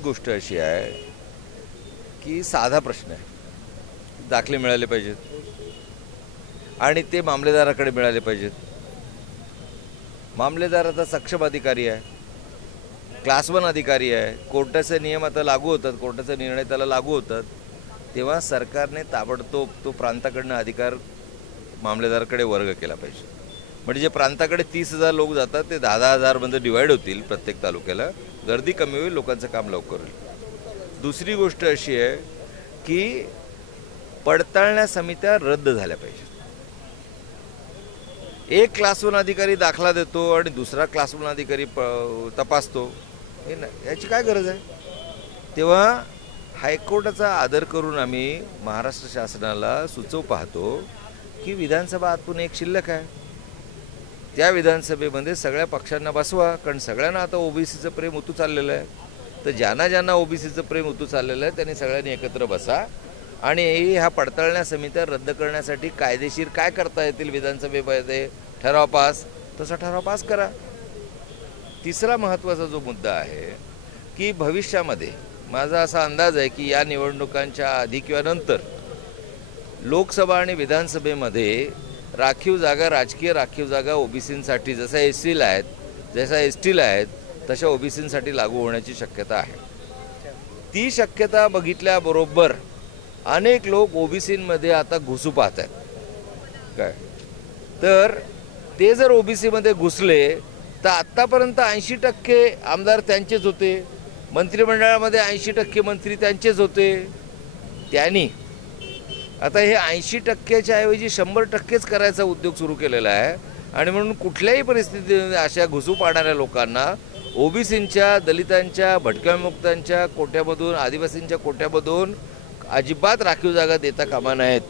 गोष्ट अशी आहे की साधा प्रश्न आहे, दाखले मिळाले पाहिजेत आणि ते मामलेदाराकडे मिळाले पाहिजेत. मामलेदार आता सक्षम अधिकारी आहे, क्लास 1 अधिकारी आहे. कोर्टाचे नियम आता लागू होतात, कोर्टाचे निर्णय त्याला लागू होतात. तेव्हा सरकारने ताबडतोब तो प्रांताकडनं अधिकार मामलेदाराकडे वर्ग केला पाहिजे. म्हणजे जे प्रांताकडे 30,000 लोक जातात ते 10,000 मध्ये डिवाइड होतील प्रत्येक तालुक्याला. गर्दी कमी होईल, लोकांचं काम लवकर होईल. दुसरी गोष्ट अशी आहे की पडताळण्या समित्या रद्द झाल्या पाहिजेत. एक क्लास 1 अधिकारी दाखला देतो आणि दुसरा क्लास 1 अधिकारी तपासतो, हे याची काय गरज आहे? तेव्हा हायकोर्टाचा आदर करून आम्ही महाराष्ट्र शासनाला सुचव पाहतो की विधानसभा आतून एक शिल्लक आहे, त्या विधानसभेमध्ये सगळ्या पक्षांना बसवा. कारण सगळ्यांना आता ओबीसीचं प्रेम उतू चाललेलं आहे. तर ज्यांना ओबीसीचं प्रेम उतू चाललेलं आहे त्यांनी सगळ्यांनी एकत्र बसा आणि ह्या पडताळण्या समित्या रद्द करण्यासाठी कायदेशीर काय करता येतील विधानसभेमध्ये ठराव पास, तसा ठराव पास करा. तिसरा महत्त्वाचा जो मुद्दा आहे की भविष्यामध्ये माझा असा अंदाज आहे की या निवडणुकांच्या आधी किंवा नंतर लोकसभा आणि विधानसभेमध्ये राखीव जागा, राजकीय राखीव जागा ओबीसींसाठी जसा एससीला आहेत, जसा एसटीला आहेत, तशा ओबीसींसाठी लागू होण्याची शक्यता आहे. ती शक्यता बघितल्याबरोबर अनेक लोक ओबीसींमध्ये आता घुसू पाहत आहेत. काय तर ते जर ओबीसीमध्ये घुसले तर आत्तापर्यंत 80% आमदार त्यांचेच होते, मंत्रिमंडळामध्ये 80% मंत्री त्यांचेच होते. त्यांनी आता हे 80%च्या ऐवजी 100%च करायचा उद्योग सुरू केलेला आहे. आणि म्हणून कुठल्याही परिस्थितीमध्ये अशा घुसू पाडणाऱ्या लोकांना ओबीसींच्या, दलितांच्या, भटक्या विमुक्तांच्या कोट्यामधून, आदिवासींच्या कोट्यामधून अजिबात राखीव जागा देता कामा नयेत.